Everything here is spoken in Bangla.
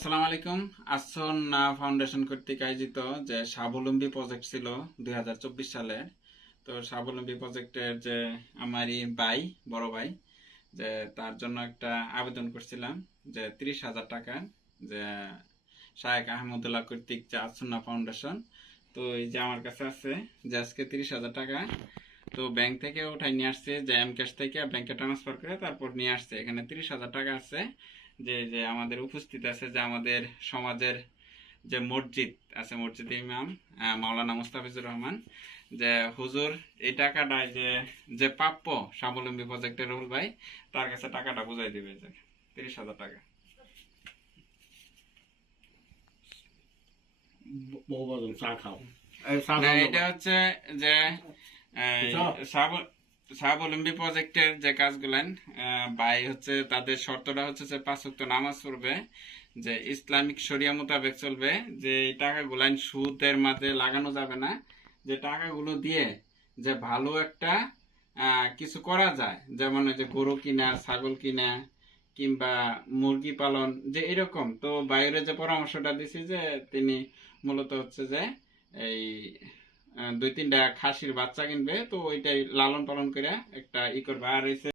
আসসালামু আলাইকুম। আসন ফাউন্ডেশন কর্তৃক আয়োজিত যে স্বাবলম্বী প্রজেক্ট ছিল দুই সালে, তো স্বাবলম্বী প্রজেক্টের যে আমারই ভাই, বড় ভাই, যে তার জন্য একটা আবেদন করছিলাম যে তিরিশ হাজার টাকা, যে শায়েক আহমদুল্লাহ কর্তৃক যে আসন্না ফাউন্ডেশন, তো এই যে আমার কাছে আছে যে আজকে তিরিশ হাজার টাকা, তো ব্যাংক থেকে উঠাই নিয়ে আসছে, যে এম ক্যাশ থেকে ব্যাংকে ট্রান্সফার করে তারপর নিয়ে আসছে। এখানে তিরিশ হাজার টাকা আছে যে যে আমাদের উপস্থিত আছে যে আমাদের সমাজের যে মসজিদ আছে মসজিদ ইমাম মাওলানা মুস্তাফিজুর রহমান যে হুজুর এই টাকাটা যে যে প্রাপ্য স্বাবলম্বী প্রজেক্টের রুল ভাই তার কাছে টাকাটা বুঝাই দিবে যে তিরিশ হাজার টাকা। এটা হচ্ছে যে স্বাবলম্বী প্রজেক্টের যে কাজগুলেন ভাই হচ্ছে তাদের শর্তটা হচ্ছে যে পাঁচ ওয়াক্ত নামাজ পড়বে, যে ইসলামিক শরিয়া মোতাবেক চলবে, যে টাকাগুলান সুদের মাঝে লাগানো যাবে না, যে টাকাগুলো দিয়ে যে ভালো একটা কিছু করা যায়, যেমন ওই যে গরু কিনা, ছাগল কিনা, কিংবা মুরগি পালন, যে এরকম। তো বাইরে যে পরামর্শটা দিছি যে তিনি মূলত হচ্ছে যে এই দুই তিনটা খাসির বাচ্চা কিনবে তো ওইটাই লালন পালন করে একটা ই করবে। আর